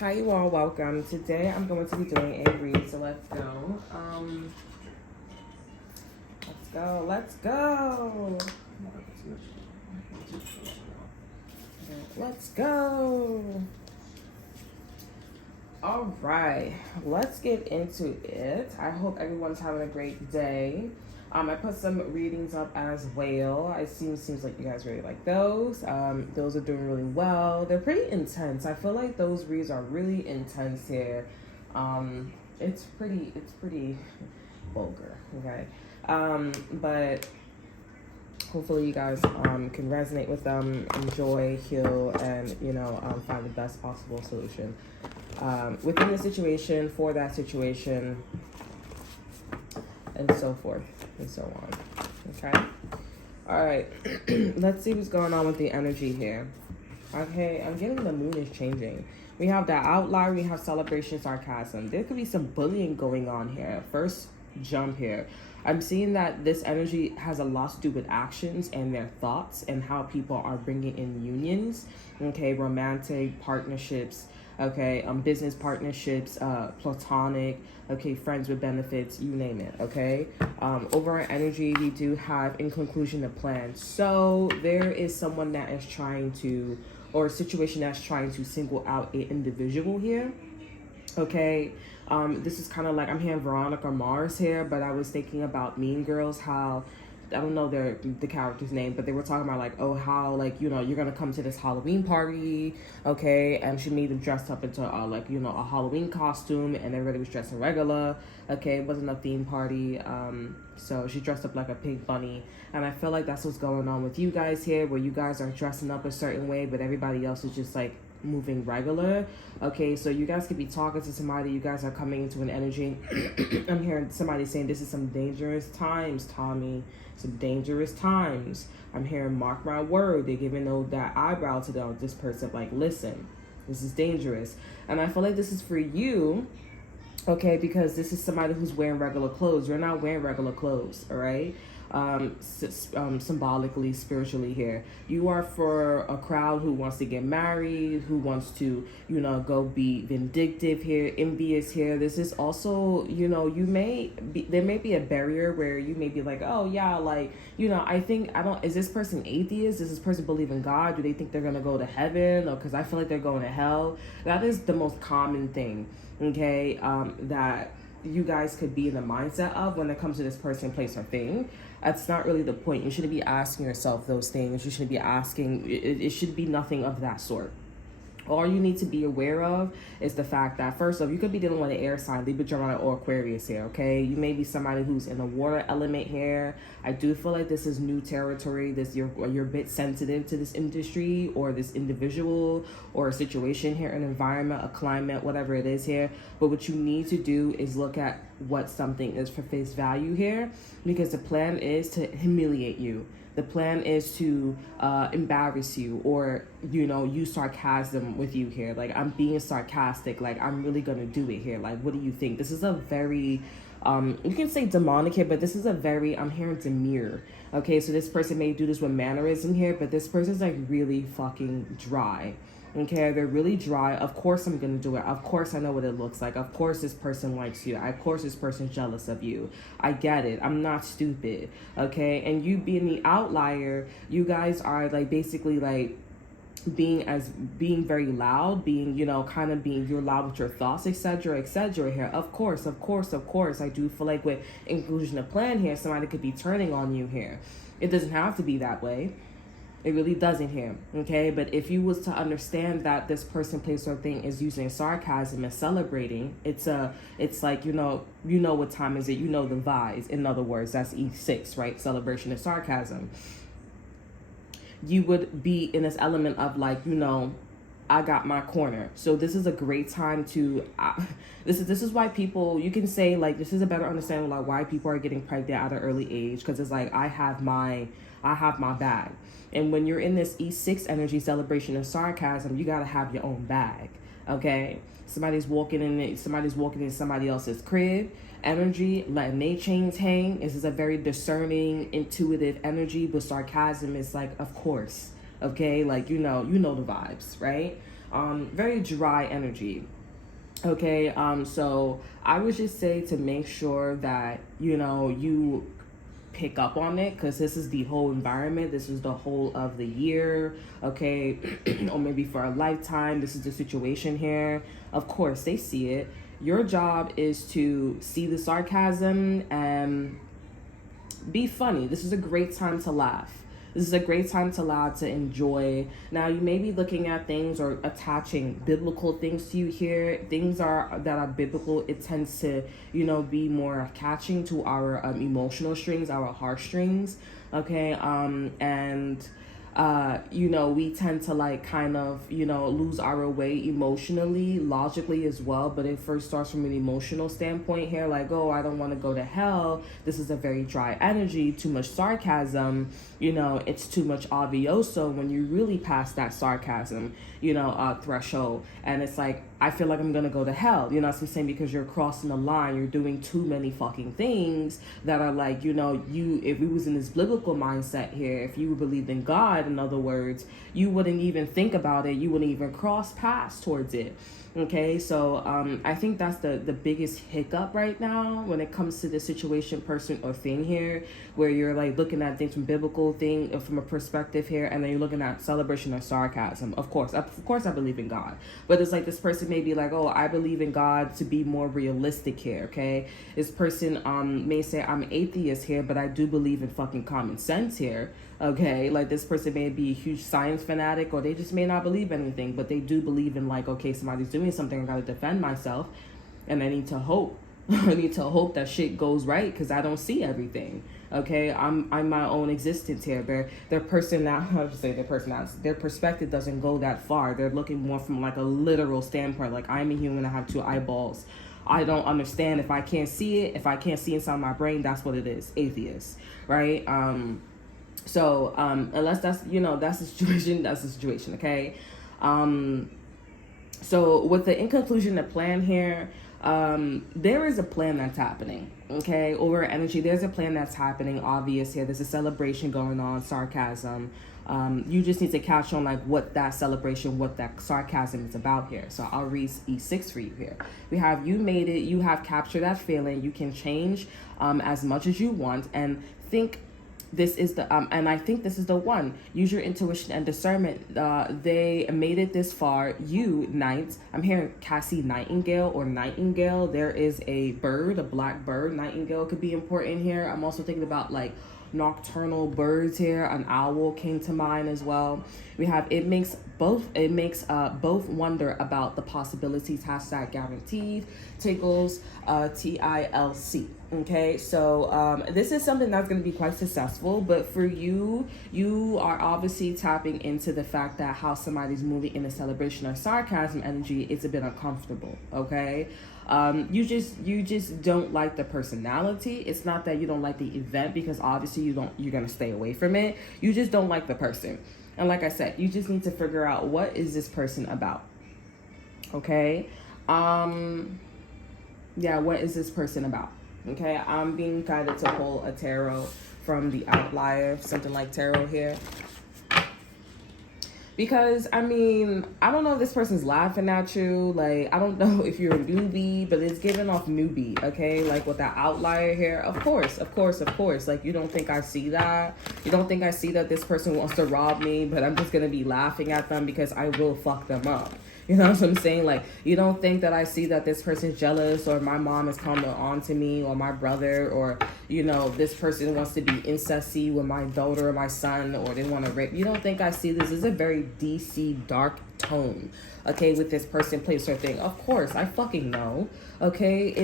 Hi, you all. Welcome. Today I'm going to be doing a read, so let's go. Let's go. Let's go. All right, let's get into it. I hope everyone's having a great day. I put some readings up as well. It seems like you guys really like those. Those are doing really well. They're pretty intense. I feel like those reads are really intense here. It's pretty vulgar, okay? But hopefully you guys can resonate with them, enjoy, heal, and find the best possible solution within the situation, for that situation, and so forth and so on. Okay. All right. Let's see what's going on with the energy here. Okay, I'm getting the moon is changing. We have that outlier, we have celebration, sarcasm. There could be some bullying going on here. First jump here. I'm seeing that this energy has a lot to do with actions and their thoughts and how people are bringing in unions, okay, romantic partnerships, okay, business partnerships, platonic, okay, friends with benefits, you name it, okay. Over our energy, we do have, in conclusion, a plan. So there is someone that is trying to, or a situation that's trying to single out an individual here, okay. This is kind of like, I'm hearing Veronica Mars here, but I was thinking about Mean Girls, how, I don't know the character's name, but they were talking about like, oh, how like, you're gonna come to this Halloween party, okay, and she made them dressed up into a Halloween costume, and everybody was dressed in regular, okay, it wasn't a theme party, so she dressed up like a pink bunny, and I feel like that's what's going on with you guys here, where you guys are dressing up a certain way, but everybody else is just like moving regular. Okay, so you guys could be talking to somebody, you guys are coming into an energy. I'm hearing somebody saying this is some dangerous times, Tommy, some dangerous times. I'm hearing, mark my word, they're giving that eyebrow to this person, like, listen, this is dangerous. And I feel like this is for you, okay, because this is somebody who's wearing regular clothes. You're not wearing regular clothes, all right? Symbolically, spiritually here. You are for a crowd who wants to get married, who wants to, go be vindictive here, envious here. This is also, there may be a barrier where you may be like, oh yeah, like, is this person atheist? Does this person believe in God? Do they think they're going to go to heaven? Or because I feel like they're going to hell. That is the most common thing, okay, that you guys could be in the mindset of when it comes to this person, place, or thing. That's not really the point. You shouldn't be asking yourself those things. You shouldn't be asking, it should be nothing of that sort. All you need to be aware of is the fact that, first off, you could be dealing with an air sign, Libra, Gemini, or Aquarius here, okay? You may be somebody who's in the water element here. I do feel like this is new territory. You're a bit sensitive to this industry or this individual or a situation here, an environment, a climate, whatever it is here. But what you need to do is look at what something is for face value here, because the plan is to humiliate you. The plan is to embarrass you, or, use sarcasm with you here. Like, I'm being sarcastic. Like, I'm really going to do it here. Like, what do you think? This is a very, you can say demonic here, but this is a very, I'm hearing demure. Okay, so this person may do this with mannerism here, but this person's like really fucking dry. Okay, they're really dry. Of course I'm gonna do it. Of course I know what it looks like. Of course this person likes you. Of course this person's jealous of you. I get it. I'm not stupid. Okay, and you being the outlier, you guys are like basically like being very loud, being, kind of being, you're loud with your thoughts, etc., etc. here. Of course, I do feel like with inclusion of plan here, somebody could be turning on you here. It doesn't have to be that way. It really doesn't here, okay? But if you was to understand that this person, place, or thing is using sarcasm and celebrating, it's like, you know what time is it? You know the vibes. In other words, that's E6, right? Celebration and sarcasm. You would be in this element of like, I got my corner. So this is a great time to, this is why people, you can say like, this is a better understanding like why people are getting pregnant at an early age. Cause it's like, I have my bag. And when you're in this E6 energy, celebration and sarcasm, you gotta have your own bag, okay? Somebody's walking in somebody else's crib, energy, letting their chains hang. This is a very discerning, intuitive energy, but sarcasm is like, of course, okay? Like, the vibes, right? very dry energy. Okay, so I would just say to make sure that, you know, you pick up on it, because this is the whole environment, this is the whole of the year, okay? Or maybe for a lifetime, this is the situation here. Of course they see it. Your job is to see the sarcasm and be funny. This is a great time to laugh. This is a great time to laugh, to enjoy. Now, you may be looking at things or attaching biblical things to you here. Things that are biblical, it tends to, you know, be more catching to our emotional strings, our heartstrings. Okay, and you know, we tend to like kind of, you know, lose our way emotionally, logically as well. But it first starts from an emotional standpoint here, like, oh, I don't want to go to hell. This is a very dry energy, too much sarcasm, you know, it's too much obvioso when you really pass that sarcasm, you know, threshold. And it's like, I feel like I'm gonna go to hell, you know what I'm saying? Because you're crossing the line, you're doing too many fucking things that are like, you know, if we was in this biblical mindset here, if you believed in God, in other words, you wouldn't even think about it, you wouldn't even cross paths towards it. Okay, so I think that's the biggest hiccup right now when it comes to the situation, person, or thing here, where you're like looking at things from biblical thing, from a perspective here, and then you're looking at celebration or sarcasm. Of course, I believe in God, but it's like this person may be like, oh, I believe in God to be more realistic here. Okay, this person may say I'm atheist here, but I do believe in fucking common sense here. Okay, like this person may be a huge science fanatic, or they just may not believe anything, but they do believe in like, okay, somebody's doing something, I gotta defend myself, and I need to hope. I need to hope that shit goes right, because I don't see everything. Okay, I'm my own existence here. Their their perspective doesn't go that far. They're looking more from like a literal standpoint, like I'm a human, I have two eyeballs. I don't understand. If I can't see it, if I can't see inside my brain, that's what it is. Atheist, right? So unless that's, you know, that's the situation, okay? So with the in conclusion, the plan here, there is a plan that's happening, okay? Over energy, there's a plan that's happening, obvious here. There's a celebration going on, sarcasm. You just need to catch on like what that celebration, what that sarcasm is about here. So I'll read E6 for you here. We have, you made it, you have captured that feeling, you can change as much as you want, and think this is the and I think this is the one. Use your intuition and discernment. They made it this far. You, Knight, I'm hearing Cassie Nightingale or Nightingale. There is a bird, a black bird. Nightingale could be important here. I'm also thinking about like nocturnal birds here. An owl came to mind as well. We have, it makes both wonder about the possibilities. Hashtag guaranteed. Tickles, TILC. Okay, so this is something that's going to be quite successful, but for you are obviously tapping into the fact that how somebody's moving in a celebration or sarcasm energy, it's a bit uncomfortable. Okay, you just don't like the personality. It's not that you don't like the event, because obviously you're going to stay away from it. You just don't like the person. And like I said, you just need to figure out, what is this person about? Okay, yeah, what is this person about? Okay, I'm being guided to pull a tarot from the outlier, something like tarot here. Because, I mean, I don't know if this person's laughing at you. Like, I don't know if you're a newbie, but it's giving off newbie, okay? Like, with that outlier here, of course. Like, you don't think I see that? You don't think I see that this person wants to rob me, but I'm just going to be laughing at them because I will fuck them up. You know what I'm saying? Like, you don't think that I see that this person's jealous, or my mom is coming on to me, or my brother, or, you know, this person wants to be incesty with my daughter or my son, or they want to rape. You don't think I see this? This is a very DC dark tone, okay, with this person, place, or thing. Of course, I fucking know, okay?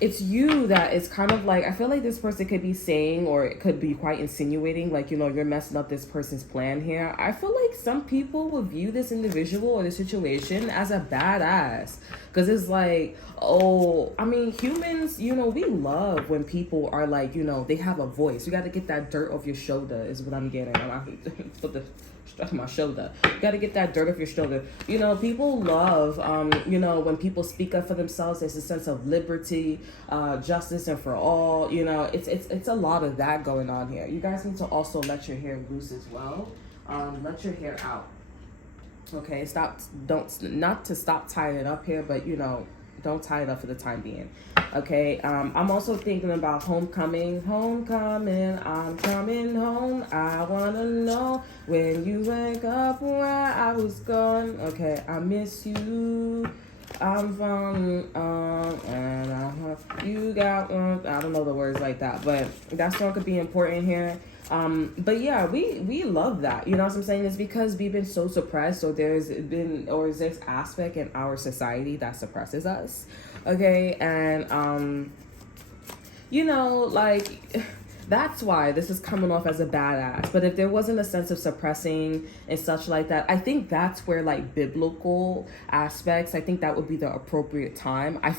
It's you that is kind of like, I feel like this person could be saying, or it could be quite insinuating, like, you know, you're messing up this person's plan here. I feel like some people will view this individual or the situation as a badass, because it's like, oh, I mean, humans, you know, we love when people are like, you know, they have a voice. You got to get that dirt off your shoulder is what I'm getting. Put the strap on my shoulder. You got to get that dirt off your shoulder. You know, people love, you know, when people speak up for themselves. There's a sense of liberty, justice, and for all. You know, it's a lot of that going on here. You guys need to also let your hair loose as well. Let your hair out. Okay, not to stop tying it up here, but don't tie it up for the time being. Okay, I'm also thinking about homecoming. Homecoming, I'm coming home. I wanna know when you wake up where I was going. Okay, I miss you. I'm from and you got one. I don't know the words like that, but that song could be important here. But yeah, we love that. You know what I'm saying? It's because we've been so suppressed, or there's this aspect in our society that suppresses us. Okay, and like that's why this is coming off as a badass. But if there wasn't a sense of suppressing and such like that, I think that's where like biblical aspects, I think that would be the appropriate time. I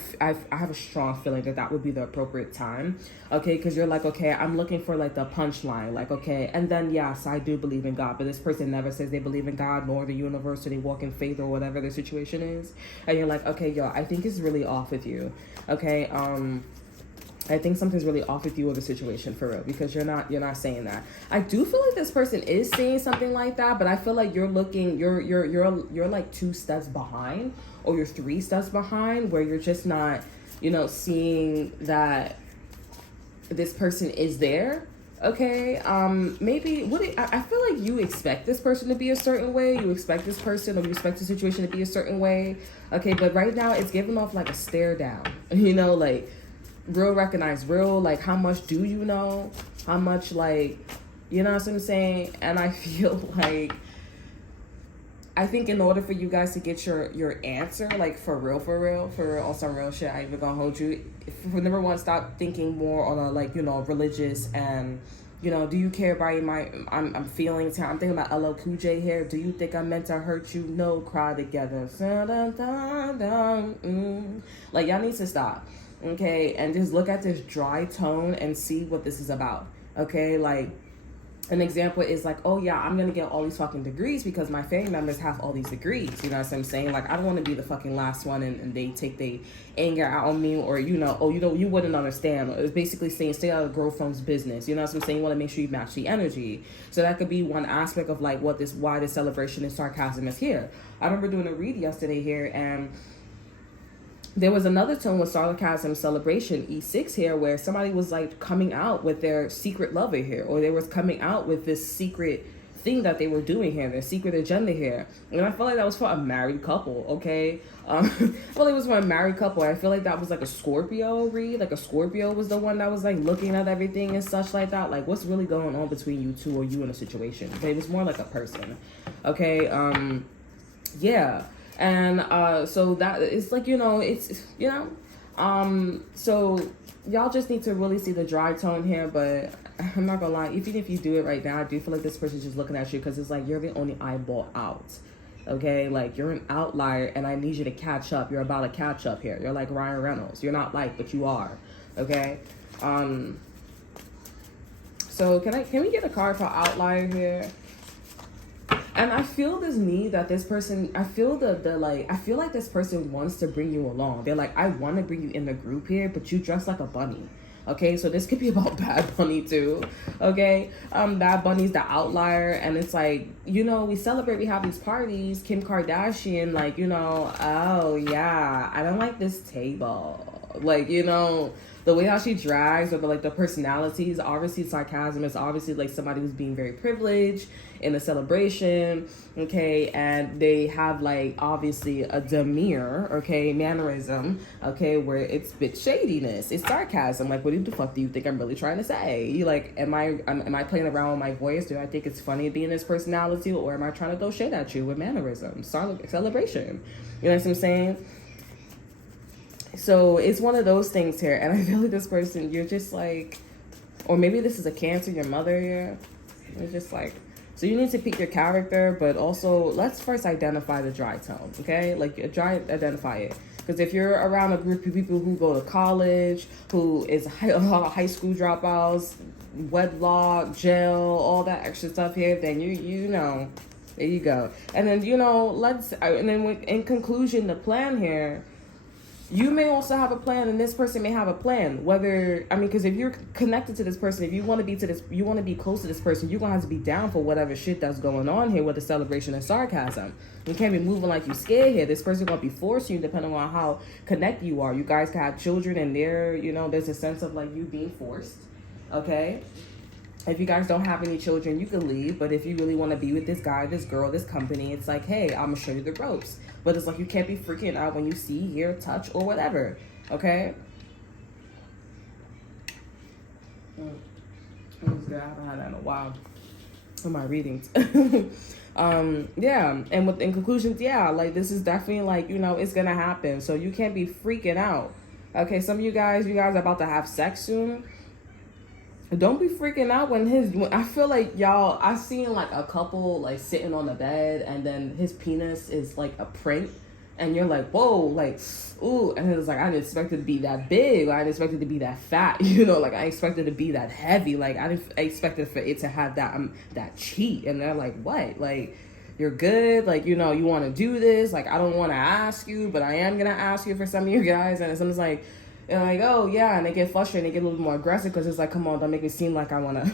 have a strong feeling that would be the appropriate time. Okay, because you're like, okay, I'm looking for like the punchline, like, okay, and then yes, I do believe in God, but this person never says they believe in God nor the universe, or they walk in faith or whatever the situation is, and you're like, okay, yo, I think it's really off with you. Okay, I think something's really off with you with the situation, for real, because you're not saying that. I do feel like this person is saying something like that, but I feel like you're like 2 steps behind, or you're 3 steps behind, where you're just not, seeing that this person is there. Okay, maybe I feel like you expect this person to be a certain way. You expect this person, or you expect the situation to be a certain way. Okay, but right now it's giving off like a stare down. Like real recognize real, like how much do you know? How much, like, you know what I'm saying? And I feel like, I think in order for you guys to get your answer, like for real, on some real shit, I ain't even gonna hold you. For number one, stop thinking more on a like, religious and, do you care about I'm feeling, I'm thinking about LL Cool J here. Do you think I meant to hurt you? No, cry together. Like, y'all need to stop. Okay, and just look at this dry tone and see what this is about. Okay, like an example is like, oh yeah, I'm gonna get all these fucking degrees because my family members have all these degrees. You know what I'm saying? Like, I don't want to be the fucking last one and they take their anger out on me, or you wouldn't understand. It's basically saying stay out of grown folks' business. You know what I'm saying? You want to make sure you match the energy. So that could be one aspect of like why this celebration and sarcasm is here. I remember doing a read yesterday here, and there was another tone with sarcasm celebration E6 here, where somebody was like coming out with their secret lover here, or they was coming out with this secret thing that they were doing here, their secret agenda here. And I felt like that was for a married couple. Okay, I felt like it was for a married couple. I feel like that was like a Scorpio read, like a Scorpio was the one that was like looking at everything and such like that, like what's really going on between you two, or you in a situation. But it was more like a person. Okay, yeah. And so that it's like, so y'all just need to really see the dry tone here. But I'm not gonna lie, even if you do it right now, I do feel like this person's just looking at you because it's like you're the only eyeball out. Okay, like you're an outlier and I need you to catch up. You're about to catch up here. You're like Ryan Reynolds. You're not like, but you are. Okay, so can we get a card for outlier here? And I feel this need that this person, I feel like this person wants to bring you along. They're like, I want to bring you in the group here, but you dress like a bunny. Okay, so this could be about Bad Bunny too. Okay, Bad Bunny's the outlier, and it's like, we celebrate, we have these parties. Kim Kardashian, like, oh yeah, I don't like this table. Like, the way how she drags, or the personalities, obviously sarcasm is obviously like somebody who's being very privileged in a celebration, okay, and they have like obviously a demeanor, okay, mannerism, okay, where it's bit shadiness, it's sarcasm. Like, what the fuck do you think I'm really trying to say? You like, am I playing around with my voice? Do I think it's funny being this personality, or am I trying to throw shade at you with mannerism, celebration? You know what I'm saying? So it's one of those things here, and I feel like this person, you're just like, or maybe this is a Cancer, your mother here. You're just like, so you need to pick your character, but also let's first identify the dry tone, okay? Like, identify it. Because if you're around a group of people who go to college, who is a lot of high school dropouts, wedlock, jail, all that extra stuff here, then there you go. And then, in conclusion, the plan here, you may also have a plan, and this person may have a plan. Whether, I mean, because if you're connected to this person, if you want to be you want to be close to this person, you're gonna have to be down for whatever shit that's going on here with the celebration and sarcasm. You can't be moving like you scared here. This person gonna be forcing you, depending on how connected you are. You guys can have children, and there's a sense of like you being forced. Okay. If you guys don't have any children, you can leave. But if you really want to be with this guy, this girl, this company, it's like, hey, I'm going to show you the ropes. But it's like you can't be freaking out when you see, hear, touch, or whatever. Okay? That was good. I haven't had that in a while. In my readings. Yeah. And in conclusions, yeah, like this is definitely like, it's going to happen. So you can't be freaking out. Okay? Some of you guys are about to have sex soon. Don't be freaking out when I feel like y'all, I seen like a couple like sitting on the bed and then his penis is like a print and you're like, whoa, like, ooh. And it's like, I didn't expect it to be that big. I didn't expect it to be that fat, like I expected it to be that heavy. Like I expected for it to have that cheat. And they're like, what? Like, you're good. Like, you want to do this. Like, I don't want to ask you, but I am going to ask you for some of you guys. And someone's like, and like, oh yeah, and they get frustrated, they get a little more aggressive because it's like, come on, don't make it seem like I wanna,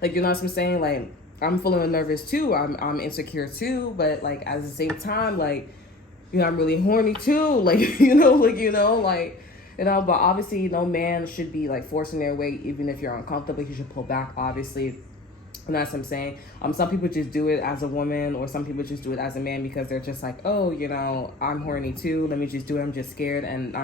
like, you know what I'm saying? Like, I'm feeling nervous too, I'm insecure too, but like at the same time, like, I'm really horny too, like, but obviously no man should be like forcing their way, even if you're uncomfortable. You should pull back, obviously. And that's what I'm saying. Some people just do it as a woman, or some people just do it as a man because they're just like, oh, I'm horny too, let me just do it, I'm just scared. And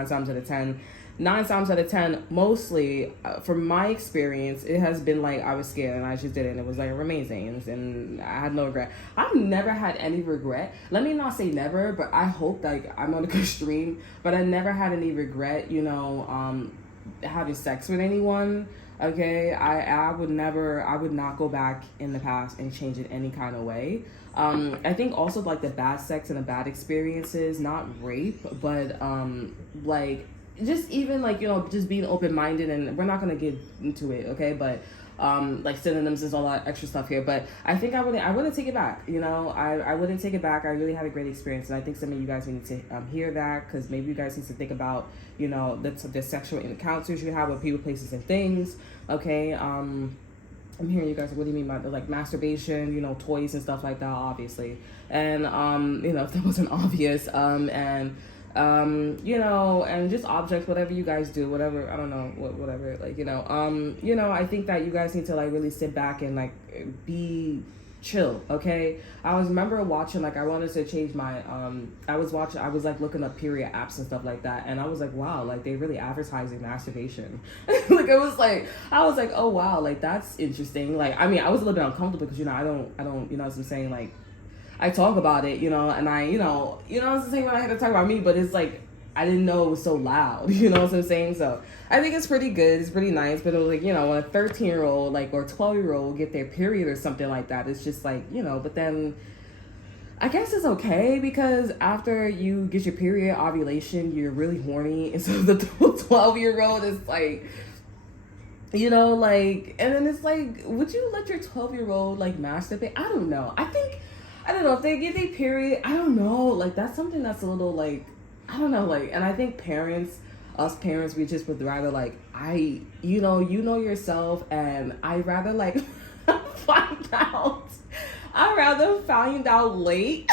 nine times out of 10, mostly, from my experience, it has been like I was scared and I just did it, and it was like amazing, and I had no regret. I've never had any regret. Let me not say never, but I hope like I'm on a good stream, but I never had any regret, having sex with anyone. Okay, I would not go back in the past and change it any kind of way. I think also like the bad sex and the bad experiences, not rape, but like just even like, just being open-minded, and we're not going to get into it, okay? But like synonyms, there's a lot of extra stuff here, but I think I wouldn't take it back. I wouldn't take it back. I really had a great experience, and I think some of you guys need to hear that, because maybe you guys need to think about the sexual encounters you have with people, places, and things. Okay, I'm hearing you guys. What do you mean by like masturbation? Toys and stuff like that, obviously. And if that wasn't obvious, and just objects, whatever you guys do, whatever, I don't know, whatever, like, I think that you guys need to like really sit back and like be chill. Okay, I remember watching, like, I wanted to change my I was like looking up period apps and stuff like that, and I was like, wow, like they really advertising masturbation. Like I was like, oh wow, like that's interesting. Like, I mean, I was a little bit uncomfortable because I don't what I'm saying, like I talk about it, and I it's the same when I had to talk about me, but it's like I didn't know it was so loud, what I'm saying? So I think it's pretty good, it's pretty nice, but it was like, when a 13-year-old like or 12-year-old get their period or something like that, it's just like, but then I guess it's okay, because after you get your period, ovulation, you're really horny, and so the 12-year-old is like, like, and then it's like, would you let your 12-year-old like masturbate? I don't know. I don't know if they get their period. I don't know. Like, that's something that's a little like, I don't know. Like, and I think us parents, we just would rather like, you know yourself, and I'd rather like find out late.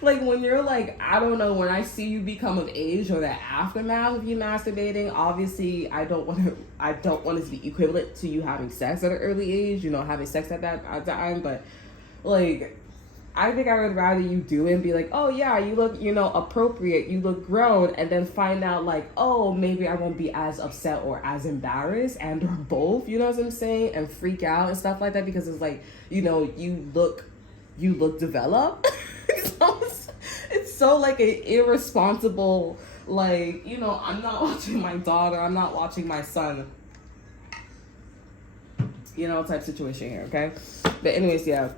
Like when you're like, I don't know, when I see you become of age, or the aftermath of you masturbating, obviously I don't want it to be equivalent to you having sex at an early age, having sex at that time, but like, I think I would rather you do it and be like, oh yeah, you look, appropriate, you look grown, and then find out like, oh, maybe I won't be as upset or as embarrassed, and or both, you know what I'm saying, and freak out and stuff like that, because it's like, you look developed. So it's so like an irresponsible, like, I'm not watching my daughter, I'm not watching my son, type situation here, okay? But anyways, yeah.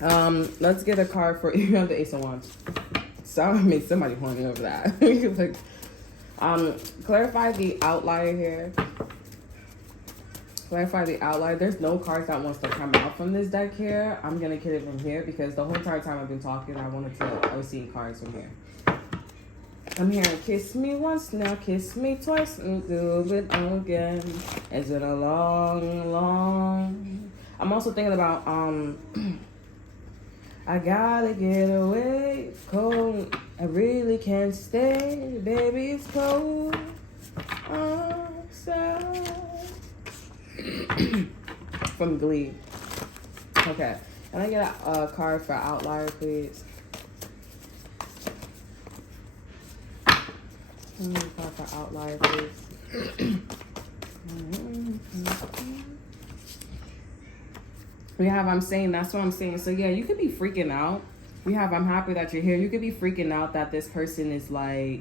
Let's get a card for you. Have the Ace of Wands. Somebody horny over that. Like, clarify the outlier here. Clarify the outlier. There's no cards that wants to come out from this deck here. I'm gonna get it from here, because the whole entire time I've been talking, I was seeing cards from here. I'm hearing kiss me once, now kiss me twice, and do it again. It's been a long. I'm also thinking about I gotta get away, it's cold. I really can't stay, baby, it's cold outside. From Glee. Okay, can I get a card for Outlier, please? Can I get a card for Outlier, please? We have I'm saying, that's what I'm saying. So yeah, you could be freaking out. We have I'm happy that you're here. You could be freaking out that this person is like,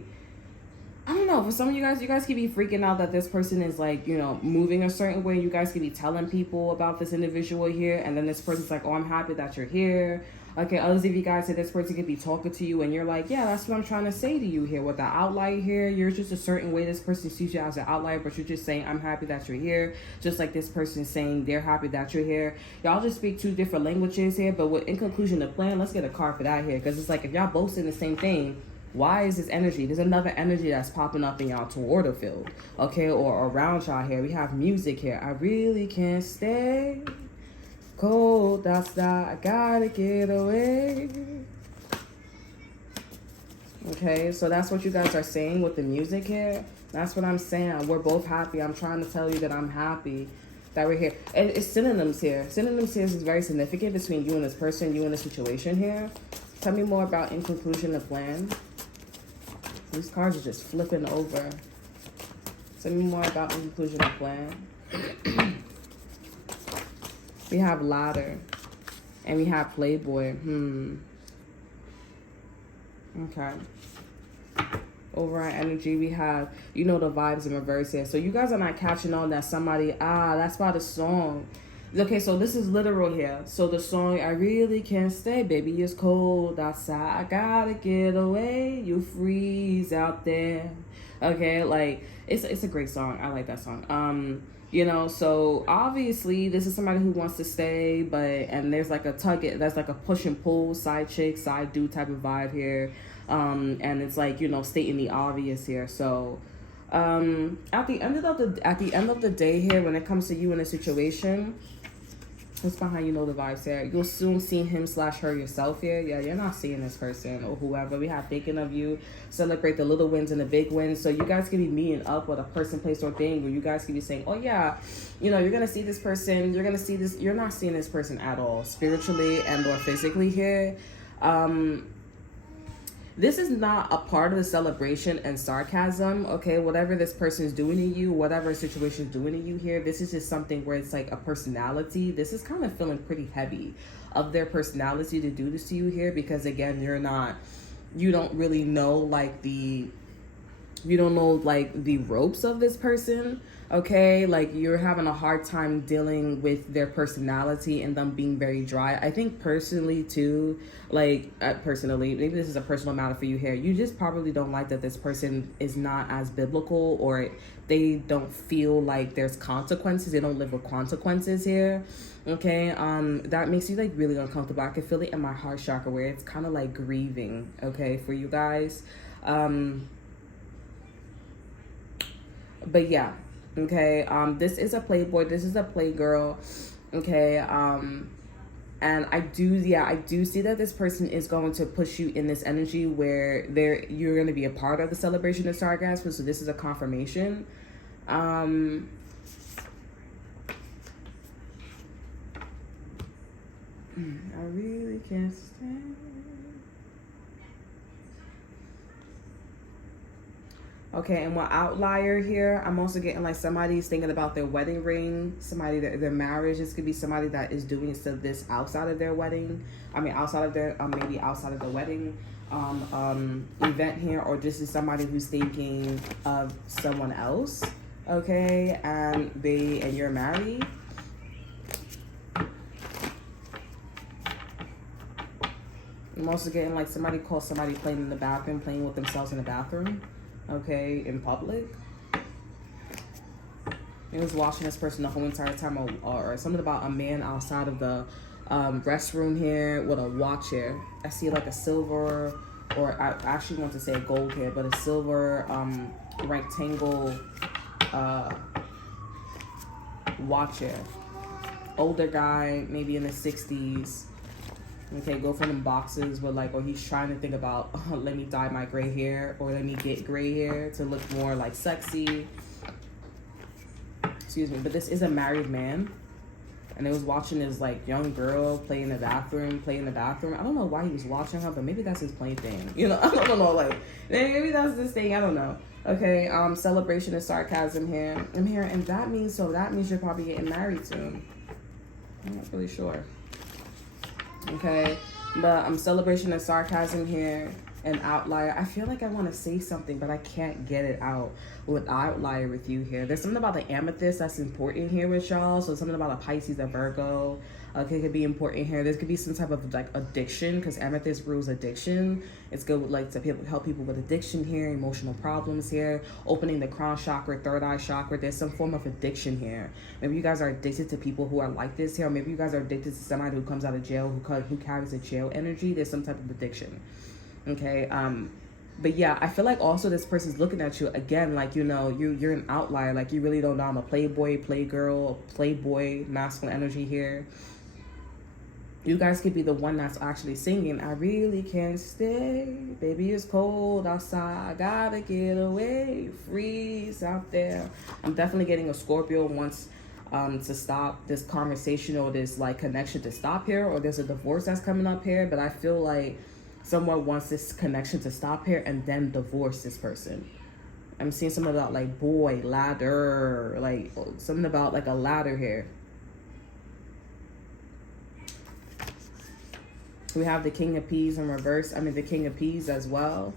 I don't know, for some of you guys could be freaking out that this person is like, you know, moving a certain way. You guys could be telling people about this individual here, and then this person's like, oh, I'm happy that you're here. Okay, others of you guys say this person could be talking to you and you're like, yeah, that's what I'm trying to say to you here. With the outlier here, you're just a certain way. This person sees you as an outlier, but you're just saying, I'm happy that you're here. Just like this person saying they're happy that you're here. Y'all just speak two different languages here, but in conclusion, the plan, let's get a card for that here. Because it's like, if y'all both saying the same thing, why is this energy? There's another energy that's popping up in y'all toward the field, okay, or around y'all here. We have music here. I really can't stay. Cold outside, I gotta get away. Okay, so that's what you guys are saying with the music here. That's what I'm saying. We're both happy. I'm trying to tell you that I'm happy that we're here. And it's synonyms here. Synonyms here is very significant between you and this person, you and the situation here. Tell me more about in conclusion the plan. These cards are just flipping over. Tell me more about in conclusion the plan. We have ladder. And we have playboy. Okay. Overall energy, we have, you know, the vibes in reverse here. So you guys are not catching on that somebody, that's by the song. Okay, so this is literal here. So the song, I really can't stay, baby, it's cold outside, I gotta get away, you freeze out there. Okay, like, it's a great song. I like that song. You know, so obviously this is somebody who wants to stay, and there's like a that's like a push and pull, side chick, side dude type of vibe here. And it's like, you know, stating the obvious here. So at the end of the day here, when it comes to you in a situation, what's behind, you know, the vibes here, you'll soon see him/her yourself here. Yeah, you're not seeing this person or whoever. We have thinking of you. Celebrate the little wins and the big wins. So you guys can be meeting up with a person, place, or thing where you guys can be saying, oh yeah, you know, you're gonna see this person, you're gonna see this. You're not seeing this person at all, spiritually and or physically here. This is not a part of the celebration and sarcasm, okay? Whatever this person is doing to you, whatever situation is doing to you here, this is just something where it's like a personality. This is kind of feeling pretty heavy of their personality to do this to you here, because again, you don't really know like the ropes of this person, okay? Like, you're having a hard time dealing with their personality and them being very dry. I think personally too, like personally, maybe this is a personal matter for you here, you just probably don't like that this person is not as biblical, or they don't feel like there's consequences. They don't live with consequences here, okay? That makes you like really uncomfortable. I can feel it in my heart chakra where it's kind of like grieving, okay, for you guys. But yeah, okay, this is a playboy, this is a playgirl, okay, and I do see that this person is going to push you in this energy where you're going to be a part of the celebration of sarcasm. So this is a confirmation. I really can't stand. Okay, and one outlier here, I'm also getting like somebody's thinking about their wedding ring, somebody that their marriage. This could be somebody that is doing this outside of their wedding. I mean, outside of their, maybe outside of the wedding event here, or this is somebody who's thinking of someone else, okay, and you're married. I'm also getting like somebody calls somebody playing in the bathroom, playing with themselves in the bathroom. Okay, in public. It was watching this person the whole entire time, or something about a man outside of the restroom here with a watch here. I see like a silver or I actually want to say gold here, but a silver rectangle watch here. Older guy, maybe in the 60s. Okay, go for them boxes with like, or he's trying to think about, let me dye my gray hair, or let me get gray hair to look more like sexy. Excuse me, but this is a married man. And they was watching this like young girl play in the bathroom. I don't know why he was watching her, but maybe that's his plaything. You know, I don't know, like maybe that's this thing, I don't know. Okay, celebration and sarcasm here. I'm here, and that means you're probably getting married soon. I'm not really sure. Okay, but celebration and sarcasm here, an outlier. I feel like I want to say something, but I can't get it out with outlier with you here. There's something about the amethyst that's important here with y'all. So something about a Pisces, a Virgo. Okay, could be important here. This could be some type of like addiction, because amethyst rules addiction. It's good with like to help people with addiction here, emotional problems here, opening the crown chakra, third eye chakra. There's some form of addiction here. Maybe you guys are addicted to people who are like this here, or maybe you guys are addicted to somebody who comes out of jail, who carries a jail energy. There's some type of addiction. Okay, but yeah, I feel like also this person's looking at you again like, you know, you're an outlier, like you really don't know. I'm a playboy, playgirl, playboy, masculine energy here. You guys could be the one that's actually singing, I really can't stay, baby, it's cold outside, I gotta get away, freeze out there. I'm definitely getting a Scorpio wants to stop this conversation or this like connection to stop here, or there's a divorce that's coming up here, but I feel like someone wants this connection to stop here and then divorce this person. I'm seeing something about like boy, ladder, like something about like a ladder here. We have the King of Peas in reverse. I mean, the King of Peas as well.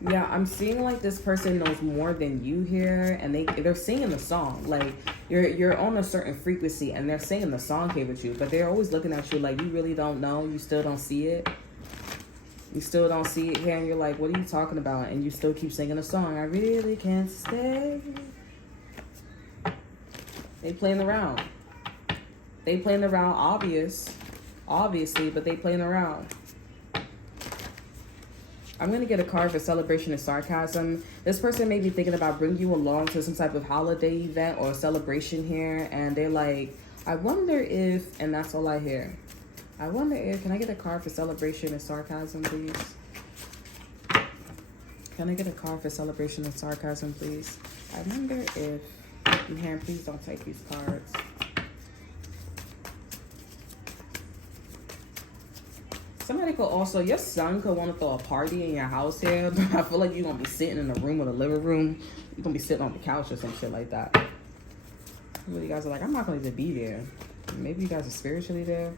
Yeah, I'm seeing like this person knows more than you here, and they're singing the song. Like you're on a certain frequency, and they're singing the song here with you, but they're always looking at you like you really don't know. You still don't see it. You still don't see it here, and you're like, what are you talking about? And you still keep singing the song. I really can't stay. They playing around. They playing around, obviously, but they playing around. I'm going to get a card for celebration and sarcasm. This person may be thinking about bringing you along to some type of holiday event or celebration here, and they're like, I wonder if, and that's all I hear. I wonder if, can I get a card for celebration and sarcasm, please? Can I get a card for celebration and sarcasm, please? I wonder if, and here, please don't take these cards. Somebody could also, your son could want to throw a party in your house here, but I feel like you're going to be sitting in a room or the living room. You're going to be sitting on the couch or some shit like that. Some of you guys are like, I'm not going to be there. Maybe you guys are spiritually there.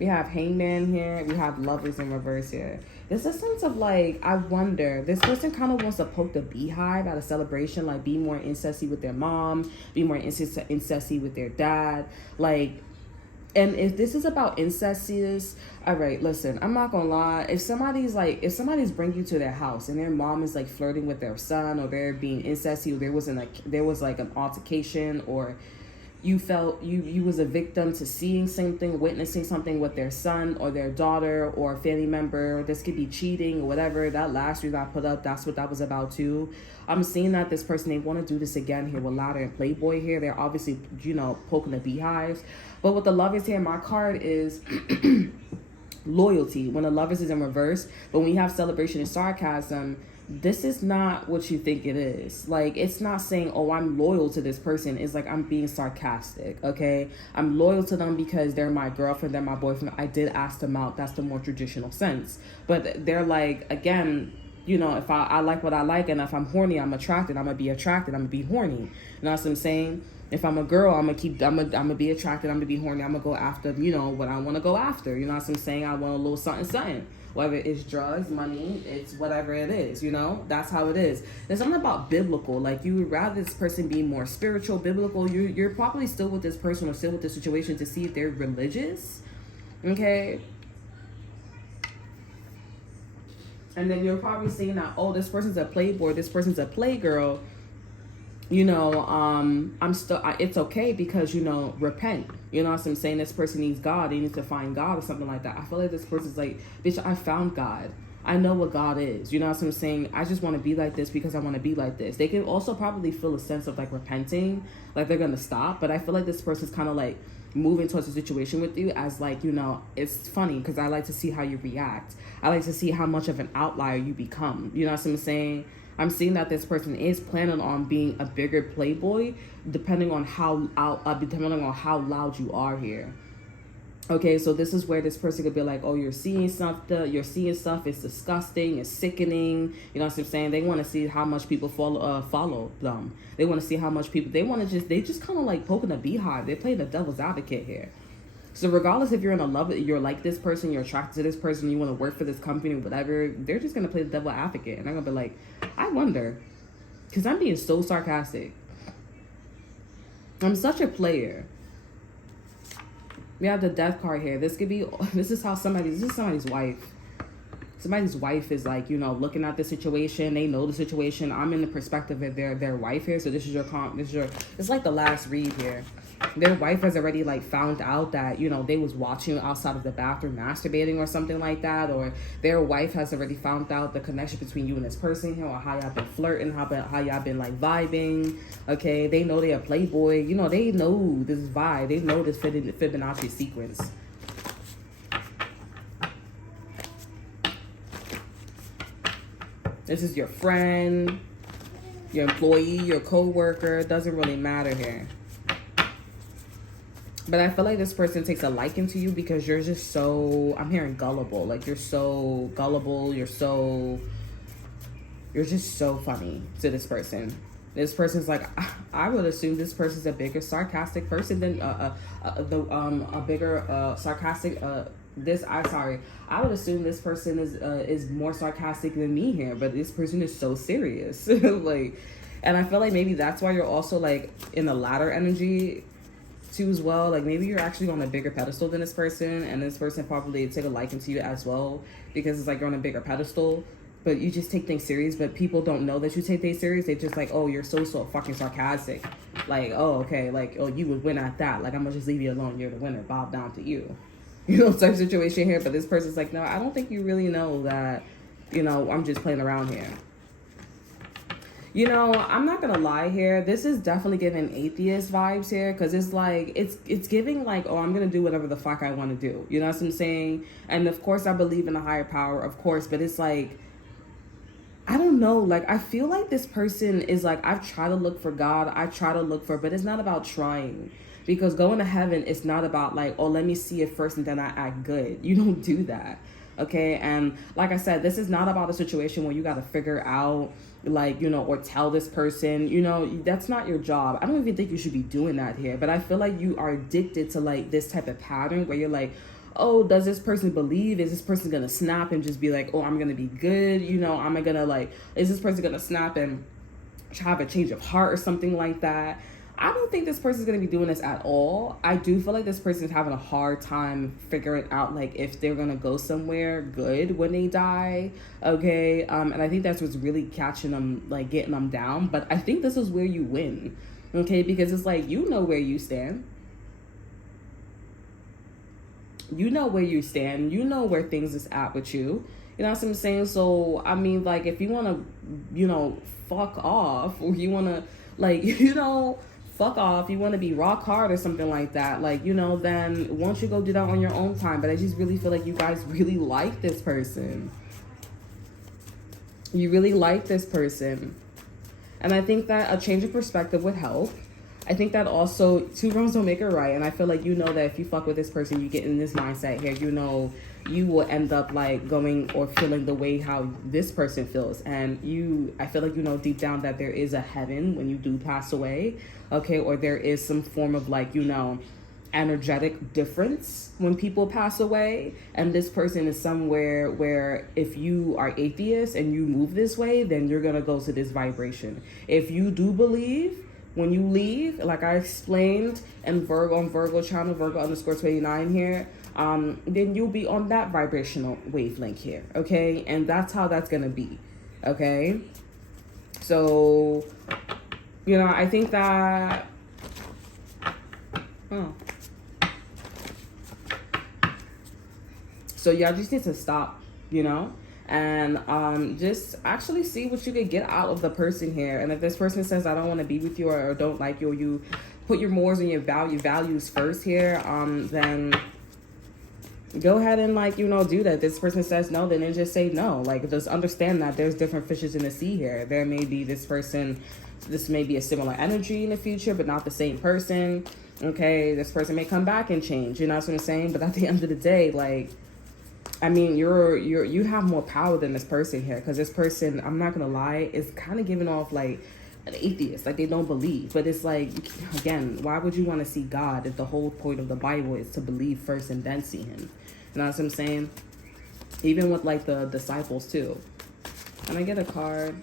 We have hangman here. We have lovers in reverse here. There's a sense of like, I wonder, this person kind of wants to poke the beehive at a celebration, like be more incesty with their mom, be more incesty with their dad. Like, and if this is about incestus, all right, listen, I'm not gonna lie. If somebody's bring you to their house and their mom is like flirting with their son, or they're being incesty, or there was like an altercation, or you felt you was a victim to seeing something, witnessing something with their son or their daughter or a family member. This could be cheating or whatever. That last year got put up, that's what that was about too. I'm seeing that this person, they want to do this again here with Ladder and Playboy here. They're obviously, you know, poking the beehives. But with the lovers here, my card is loyalty. When the lovers is in reverse, but when you have celebration and sarcasm, this is not what you think it is. Like, it's not saying, oh, I'm loyal to this person. It's like, I'm being sarcastic, okay? I'm loyal to them because they're my girlfriend, they're my boyfriend. I did ask them out. That's the more traditional sense. But they're like, again, you know, if I like what I like, and if I'm horny, I'm attracted. I'm going to be attracted. I'm going to be horny. You know what I'm saying? If I'm a girl, I'm gonna be attracted. I'm gonna be horny. I'm gonna go after, you know, what I want to go after. You know what I'm saying? I want a little something. Whether it's drugs, money, it's whatever it is, you know? That's how it is. There's something about biblical. Like, you would rather this person be more spiritual, biblical. You're probably still with this person or still with this situation to see if they're religious. Okay? And then you're probably seeing that, oh, this person's a playboy, this person's a playgirl. You know, it's okay because, you know, repent. You know what I'm saying? This person needs God. They need to find God or something like that. I feel like this person's like, bitch, I found God. I know what God is. You know what I'm saying? I just want to be like this because I want to be like this. They can also probably feel a sense of like repenting, like they're going to stop. But I feel like this person's kind of like moving towards a situation with you as like, you know, it's funny because I like to see how you react. I like to see how much of an outlier you become. You know what I'm saying? I'm seeing that this person is planning on being a bigger playboy, depending on how loud you are here. Okay, so this is where this person could be like, oh, you're seeing stuff, it's disgusting, it's sickening. You know what I'm saying? They want to see how much people follow them. They want to see how much people, they just kind of like poking a beehive. They're playing the devil's advocate here. So regardless if you're in a love, you're like this person, you're attracted to this person, you want to work for this company, whatever, they're just going to play the devil advocate. And I'm going to be like, I wonder, because I'm being so sarcastic. I'm such a player. We have the death card here. This is somebody's wife. Somebody's wife is like, you know, looking at the situation. They know the situation. I'm in the perspective of their wife here. So this is it's like the last read here. Their wife has already like found out that, you know, they was watching outside of the bathroom masturbating or something like that, or their wife has already found out the connection between you and this person here, or how y'all been flirting, how y'all been like vibing. Okay, they know they're a playboy. You know, they know this vibe. They know this Fibonacci sequence. This is your friend, your employee, your co-worker. It doesn't really matter here. But I feel like this person takes a liking to you because you're just so, I'm hearing gullible. Like, you're so gullible. You're just so funny to this person. This person's like, I would assume this person's a bigger sarcastic person than I would assume this person is more sarcastic than me here, but this person is so serious. Like, and I feel like maybe that's why you're also like in the latter energy too as well. Like, maybe you're actually on a bigger pedestal than this person, and this person probably take a liking to you as well because it's like you're on a bigger pedestal, but you just take things serious. But people don't know that you take things serious. They just like, oh, you're so fucking sarcastic. Like, oh, okay, like, oh, you would win at that. Like, I'm gonna just leave you alone. You're the winner. Bob down to you. You know, type situation here. But this person's like, no, I don't think you really know that, you know, I'm just playing around here. You know, I'm not gonna lie here. This is definitely giving atheist vibes here, because it's like it's giving like, oh, I'm gonna do whatever the fuck I want to do. You know what I'm saying? And of course, I believe in a higher power, of course. But it's like, I don't know. Like, I feel like this person is like, I've tried to look for God. But it's not about trying, because going to heaven is not about like, oh, let me see it first and then I act good. You don't do that. Okay. And like I said, this is not about a situation where you got to figure out, like, you know, or tell this person, you know, that's not your job. I don't even think you should be doing that here. But I feel like you are addicted to like this type of pattern where you're like, oh, does this person believe? Is this person gonna snap and just be like, oh, I'm gonna be good? You know, am I gonna like, is this person gonna snap and have a change of heart or something like that? I don't think this person's going to be doing this at all. I do feel like this person's having a hard time figuring out, like, if they're going to go somewhere good when they die, okay? And I think that's what's really catching them, like, getting them down. But I think this is where you win, okay? Because it's like, you know where you stand. You know where you stand. You know where things is at with you. You know what I'm saying? So, I mean, like, if you want to, you know, fuck off, or you want to, like, you know, fuck off, you want to be rock hard or something like that, like, you know, then why don't you go do that on your own time? But I just really feel like you guys really like this person. You really like this person. And I think that a change of perspective would help. I think that also, two wrongs don't make it right. And I feel like, you know, that if you fuck with this person, you get in this mindset here, you know, you will end up like going or feeling the way how this person feels. And I feel like, you know, deep down that there is a heaven when you do pass away, okay? Or there is some form of like, you know, energetic difference when people pass away. And this person is somewhere where if you are atheist and you move this way, then you're gonna go to this vibration. If you do believe, when you leave, like I explained in Virgo channel, Virgo _29 here, then you'll be on that vibrational wavelength here, okay? And that's how that's gonna be, okay? So, I think that, so y'all just need to stop, and just actually see what you can get out of the person here. And if this person says, I don't want to be with you, or don't like you, or you put your morals and your values first here, then go ahead and do that. If this person says no, then just say no. Just understand that there's different fishes in the sea here. There may be this may be a similar energy in the future, but not the same person. Okay, this person may come back and change. You know what I'm saying? But at the end of the day, you have more power than this person here, because this person, I'm not gonna lie, is kind of giving off an atheist, they don't believe. But it's again, why would you want to see God if the whole point of the Bible is to believe first and then see him? You know what I'm saying? Even with the disciples too. Can I get a card?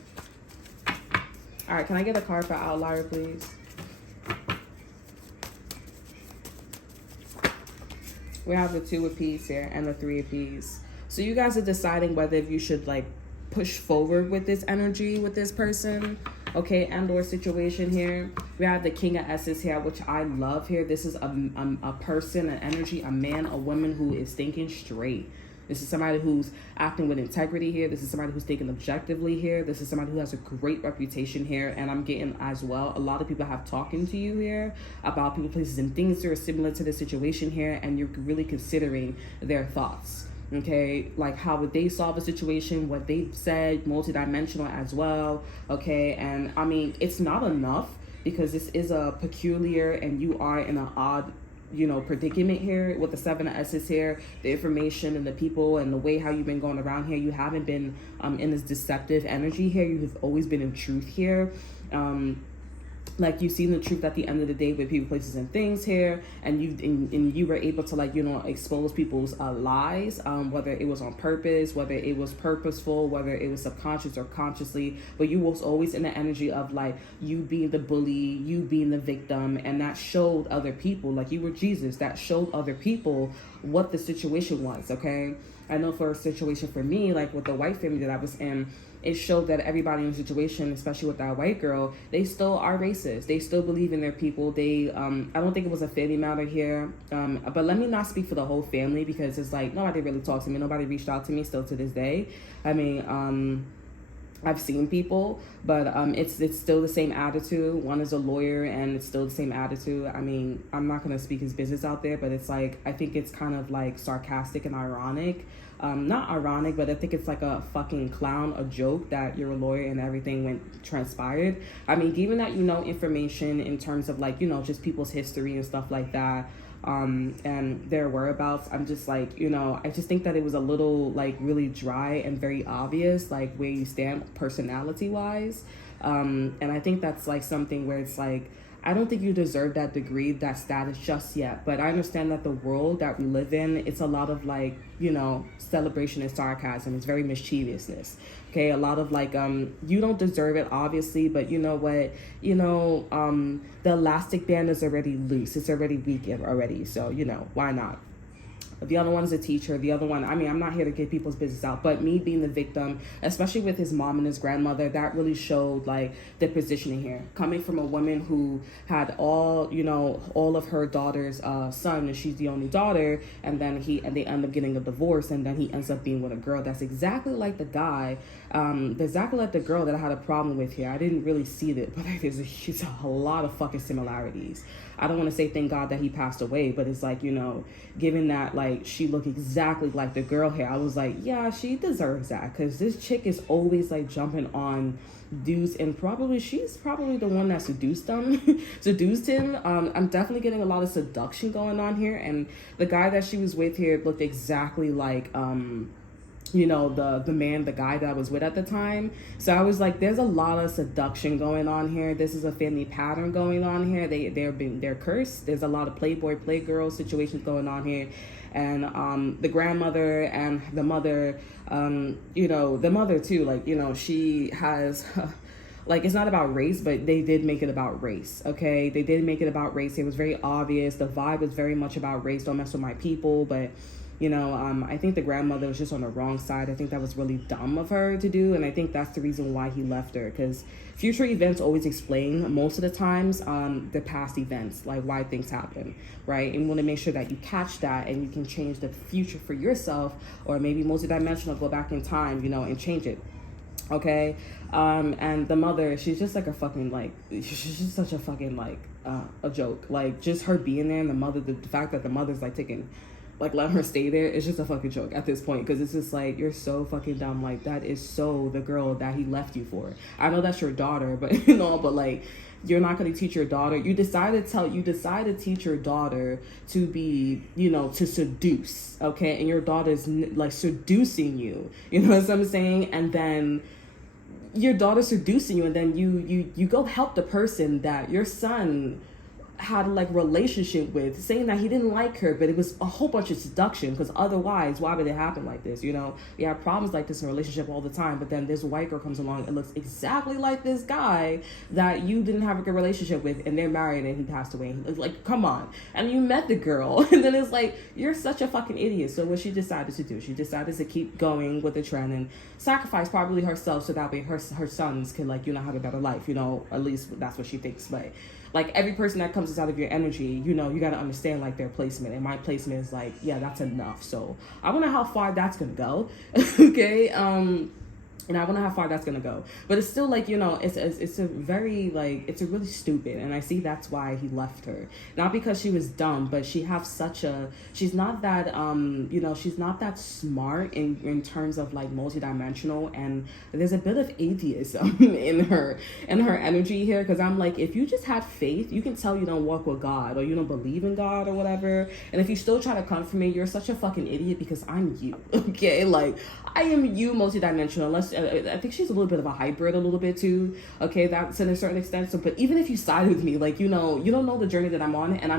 All right, can I get a card for Outlier, please? We have the 2 of Peace here and the 3 of Peace. So you guys are deciding whether if you should push forward with this energy with this person, okay, and or situation here. We have the King of S's here, which I love here. This is a person, an energy, a man, a woman who is thinking straight. This is somebody who's acting with integrity here. This is somebody who's thinking objectively here. This is somebody who has a great reputation here. And I'm getting as well, a lot of people have talking to you here about people, places, and things that are similar to the situation here. And you're really considering their thoughts. Okay, how would they solve a situation, what they said, multidimensional as well. Okay, and I mean, it's not enough, because this is a peculiar and you are in an odd predicament here with the 7 of S's here. The information and the people and the way how you've been going around here, you haven't been in this deceptive energy here. You have always been in truth here. You've seen the truth at the end of the day with people, places, and things here, and you were able to expose people's lies, whether it was on purpose, whether it was purposeful, whether it was subconscious or consciously. But you was always in the energy of you being the bully, you being the victim, and that showed other people, you were Jesus, that showed other people what the situation was. Okay, I know for a situation for me, with the white family that I was in, it showed that everybody in the situation, especially with that white girl, they still are racist. They still believe in their people. They, I don't think it was a family matter here. But let me not speak for the whole family, because it's nobody really talked to me. Nobody reached out to me still to this day. I mean, I've seen people, but it's still the same attitude. One is a lawyer, and it's still the same attitude. I mean, I'm not gonna speak his business out there, but it's I think it's kind of sarcastic and ironic. Not ironic, but I think it's a fucking clown, a joke that you're a lawyer and everything transpired. I mean, given that information in terms of just people's history and stuff like that, and their whereabouts, I'm just I just think that it was a little really dry and very obvious where you stand personality wise, and I think that's something where it's I don't think you deserve that degree, that status just yet. But I understand that the world that we live in, it's a lot of celebration and sarcasm. It's very mischievousness. Okay, a lot of you don't deserve it, obviously, but you know what? The elastic band is already loose. It's already weak already. So, why not? The other one is a teacher. The other one, I mean, I'm not here to get people's business out, but me being the victim, especially with his mom and his grandmother, that really showed the positioning here. Coming from a woman who had all of her daughter's son, and she's the only daughter, and then they end up getting a divorce, and then he ends up being with a girl that's exactly like the guy, exactly like the girl that I had a problem with here. I didn't really see it, but there's a lot of fucking similarities. I don't want to say thank God that he passed away, but it's given that she looked exactly like the girl here, I was yeah, she deserves that, because this chick is always jumping on dudes, and she's probably the one that seduced him. I'm definitely getting a lot of seduction going on here, and the guy that she was with here looked exactly like the guy that I was with at the time. So I was there's a lot of seduction going on here. This is a family pattern going on here. They're cursed. There's a lot of playboy, playgirl situations going on here. And the grandmother and the mother, the mother too, she has like, it's not about race, but they did make it about race. Okay, they did make it about race. It was very obvious. The vibe was very much about race. Don't mess with my people. But I think the grandmother was just on the wrong side. I think that was really dumb of her to do, and I think that's the reason why he left her. Because future events always explain, most of the times, the past events, like why things happen, right? And you want to make sure that you catch that and you can change the future for yourself, or maybe multidimensional, go back in time, and change it. Okay, and the mother, she's just like a fucking, like, she's just such a fucking, like, a joke. Like, just her being there, and the mother, the fact that the mother's like taking, like, letting her stay there, it's just a fucking joke at this point, because it's just like, you're so fucking dumb. Like, that is so the girl that he left you for. I know that's your daughter, but but like, you're not going to teach your daughter. You decide to teach your daughter to be, to seduce, okay? And your daughter's like seducing you, you know what I'm saying? And then your daughter's seducing you, and then you go help the person that your son had like relationship with, saying that he didn't like her, but it was a whole bunch of seduction, because otherwise why would it happen like this? We have problems like this in a relationship all the time, but then this white girl comes along and looks exactly like this guy that you didn't have a good relationship with, and they're married and he passed away. Like, come on. And you met the girl and then it's like, you're such a fucking idiot. So what she decided to do, she decided to keep going with the trend and sacrifice probably herself, so that way her sons can, like, have a better life, at least that's what she thinks. But like, every person that comes out of your energy, you got to understand, like, their placement. And my placement is like, yeah, that's enough. So I wonder how far that's going to go. Okay. And I wonder how far that's going to go. But it's still, like, it's a very, like, it's a really stupid. And I see that's why he left her. Not because she was dumb, but she's not that, she's not that smart in terms of, like, multidimensional. And there's a bit of atheism in her energy here. Because I'm like, if you just had faith, you can tell you don't walk with God, or you don't believe in God or whatever. And if you still try to come for me, you're such a fucking idiot, because I'm you. Okay? Like, I am you multidimensional. Unless I think she's a little bit of a hybrid, a little bit too. Okay, that's in a certain extent. So, but even if you side with me, like, you don't know the journey that I'm on, and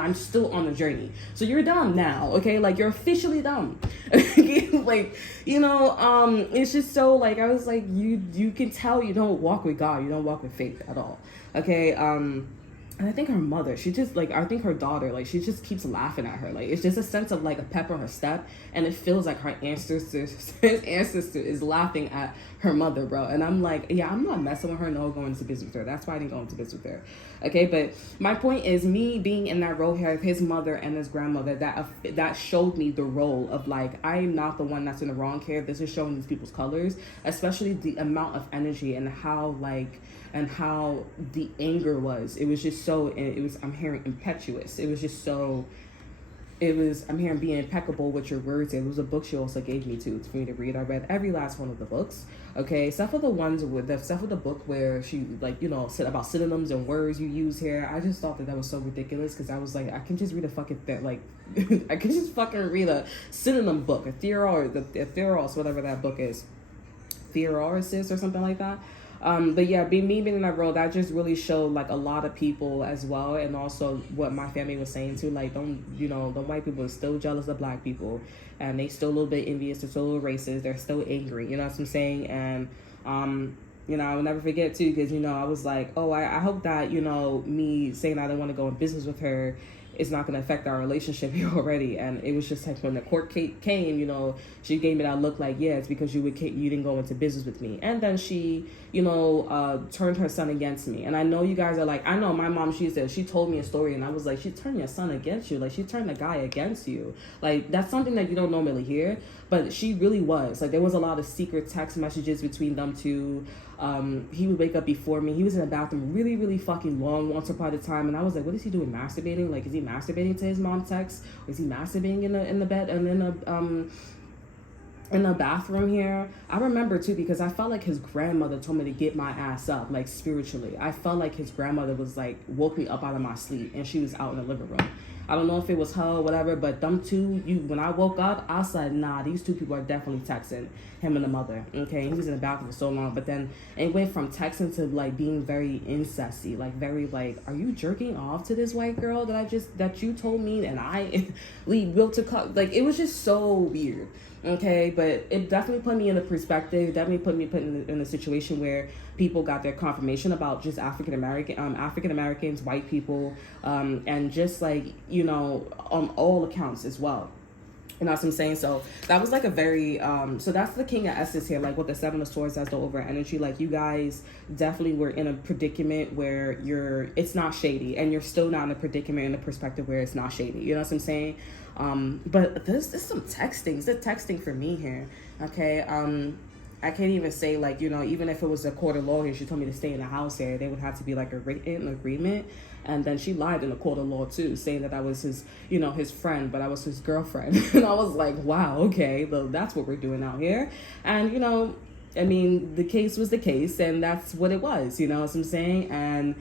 I'm still on the journey. So you're dumb now. Okay, like, you're officially dumb. Like, it's just so, like, I was like, you can tell you don't walk with God, you don't walk with faith at all. Okay, and I think her mother, I think her daughter, like, she just keeps laughing at her. Like, it's just a sense of, like, a pep on her step. And it feels like her ancestor is laughing at her mother, bro. And I'm like, yeah, I'm not messing with her. No, going into business with her. That's why I didn't go into business with her. Okay, but my point is, me being in that role here of his mother and his grandmother, that showed me the role of, like, I'm not the one that's in the wrong here. This is showing these people's colors, especially the amount of energy and how the anger was. It was just so, I'm hearing impetuous. It was just so, I'm hearing being impeccable with your words. It was a book she also gave me for me to read. I read every last one of the books. Okay, except for the book where she, like, said about synonyms and words you use here. I just thought that was so ridiculous, because I was like, I can just read a fucking I can just fucking read a synonym book, a theoros, whatever that book is, theorosis or something like that. But yeah, me being in that role, that just really showed, like, a lot of people as well. And also what my family was saying too, like, the white people are still jealous of black people, and they still a little bit envious, they're still a little racist, they're still angry, you know what I'm saying? And I'll never forget too, because I was like, oh, I hope that me saying I don't want to go in business with her is not going to affect our relationship here already. And it was just like, when the court came, she gave me that look like, yeah, it's because you didn't go into business with me. And then she, turned her son against me. And I know you guys are like, I know my mom, she told me a story, and I was like, she turned your son against you. Like, she turned the guy against you. Like, that's something that you don't normally hear, but she really was. Like, there was a lot of secret text messages between them two. He would wake up before me. He was in the bathroom really, really fucking long once upon a time, and I was like, what is he doing, masturbating? Like, is he masturbating to his mom's text? Or is he masturbating in the bed and in the bathroom here? I remember too, because I felt like his grandmother told me to get my ass up, like, spiritually. I felt like his grandmother was like, woke me up out of my sleep, and she was out in the living room. I don't know if it was her or whatever, but them two, when I woke up, I said, nah, these two people are definitely texting, him and the mother. Okay, he was in the bathroom for so long, but then it went from texting to like being very incesty, like very like, are you jerking off to this white girl that you told me and I will to cut? Like, it was just so weird. Okay, but it definitely put me in a perspective. It definitely put me in a situation where people got their confirmation about just African Americans, white people, and just like, you know, on all accounts as well. You know what I'm saying? So that was like a very so that's the King of Esses here, like with the Seven of Swords as the over energy. Like, you guys definitely were in a predicament where it's not shady, and you're still not in a predicament in a perspective where it's not shady. You know what I'm saying? But there's some texting. It's the texting for me here. Okay. I can't even say, like, you know, even if it was a court of law here, she told me to stay in the house here, they would have to be like a written agreement. And then she lied in the court of law too, saying that I was his, you know, his friend, but I was his girlfriend. And I was like, wow, okay, well, that's what we're doing out here. And, you know, I mean, the case was the case, and that's what it was, you know what I'm saying? And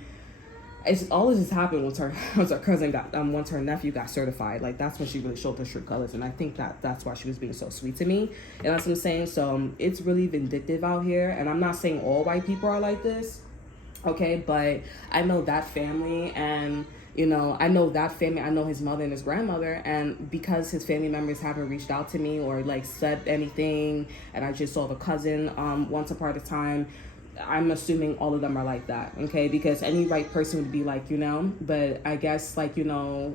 all this just happened once her cousin got once her nephew got certified. Like, that's when she really showed her true colors, and I think that's why she was being so sweet to me. And that's what I'm saying. So it's really vindictive out here, and I'm not saying all white people are like this, okay? But I know that family, and you know, I know that family. I know his mother and his grandmother, and because his family members haven't reached out to me or like said anything, and I just saw the cousin once upon a time, I'm assuming all of them are like that, okay? Because any right person would be like, you know, but I guess like, you know,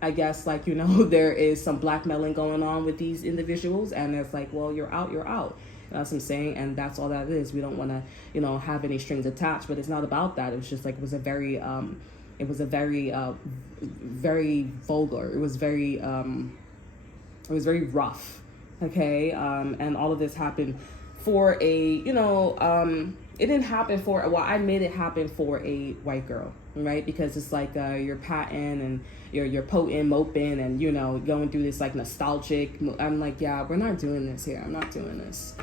there is some blackmailing going on with these individuals, and it's like, well, you're out. That's what I'm saying, and that's all that is. We don't want to, you know, have any strings attached, but it's not about that. It was just like, it was a very very vulgar. It was very rough, okay? And all of this happened for a, you know, it didn't happen for, well, I made it happen for a white girl, right? Because it's like you're patting and you're potent, moping, and, you know, going through this like nostalgic. I'm like, yeah, we're not doing this here. I'm not doing this.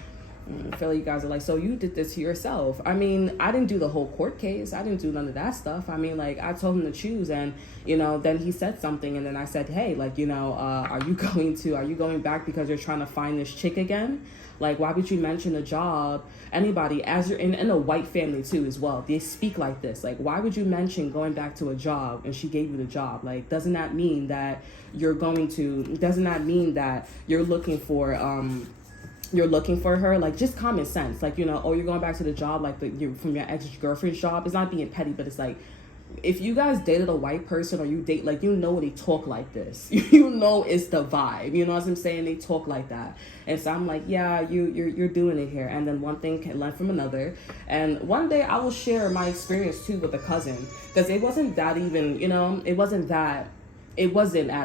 I feel like you guys are like, so you did this to yourself. I mean, I didn't do the whole court case. I didn't do none of that stuff. I mean, like, I told him to choose, and, you know, then he said something, and then I said, hey, like, you know, are you going back because you're trying to find this chick again? Like, why would you mention a job? Anybody, as you're in a white family too as well, they speak like this. Like, why would you mention going back to a job and she gave you the job? Like, doesn't that mean that you're looking for her? Like, just common sense. Like, you know, oh, you're going back to the job, like you're from your ex-girlfriend's job. It's not being petty, but it's like, if you guys dated a white person, or you date, like, you know, they talk like this. You know, it's the vibe. You know what I'm saying? They talk like that. And so I'm like, yeah, you're doing it here. And then one thing can learn from another. And one day I will share my experience too with a cousin, because it wasn't that even, you know, it wasn't at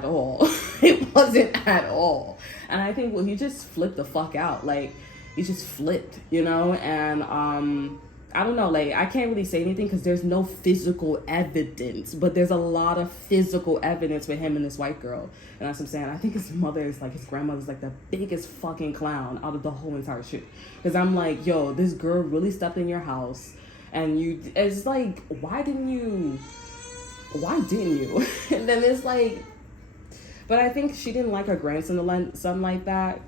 all. It wasn't at all. And I think, well, he just flipped the fuck out. Like, he just flipped, you know? And I don't know, like, I can't really say anything because there's no physical evidence, but there's a lot of physical evidence with him and this white girl. And that's what I'm saying. I think his grandmother's like the biggest fucking clown out of the whole entire shit. Because I'm like, yo, this girl really stepped in your house, and it's like, why didn't you? And then it's like, but I think she didn't like her grandson to let something like that,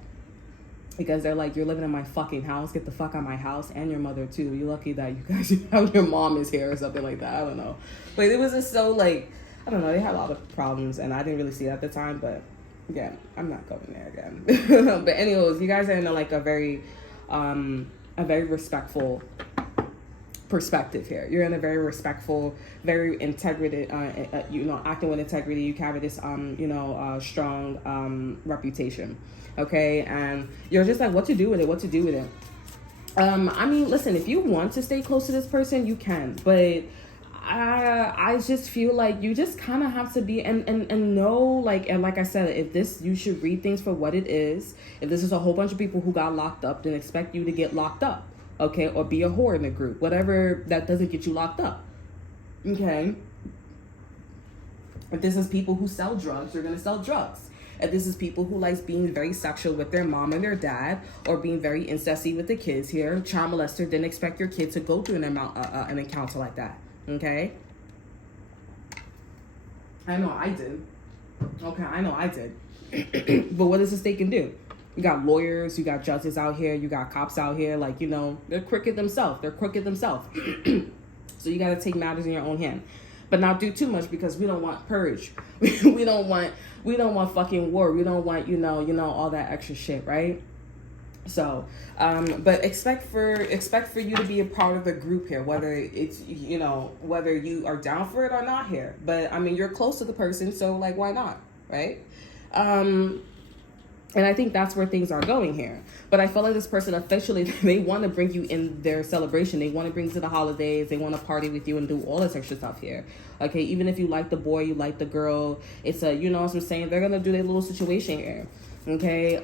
because they're like, you're living in my fucking house, get the fuck out of my house, and your mother too. You're lucky that your mom is here or something like that. I don't know. But it was just so, like, I don't know, they had a lot of problems, and I didn't really see it at the time, but yeah, I'm not going there again. But anyways, you guys are in like a very respectful perspective here. You're in a very respectful, very integrity, you know, acting with integrity. You carry this, strong reputation. Okay, and you're just like, what to do with it. I mean, listen, if you want to stay close to this person, you can, but I just feel like you just kind of have to be and know, like, and like I said, you should read things for what it is. If this is a whole bunch of people who got locked up, then expect you to get locked up, okay, or be a whore in the group, whatever that doesn't get you locked up, okay. If this is people who sell drugs, you're gonna sell drugs. If this is people who likes being very sexual with their mom and their dad, or being very incesty with the kids here, child molester, then expect your kid to go through an encounter like that, okay? I know I did. Okay, I know I did. But what does the state can do? You got lawyers, you got judges out here, you got cops out here, like, you know, they're crooked themselves. So you got to take matters in your own hand, but not do too much, because we don't want purge. we don't want fucking war. We don't want, you know, all that extra shit, right? So, but expect for you to be a part of the group here, whether it's, you know, whether you are down for it or not here. But I mean, you're close to the person, so like, why not, right? And I think that's where things are going here. But I feel like this person officially, they want to bring you in their celebration. They want to bring you to the holidays. They want to party with you and do all this extra stuff here. Okay, even if you like the boy, you like the girl, it's a, you know what I'm saying? They're going to do their little situation here. Okay,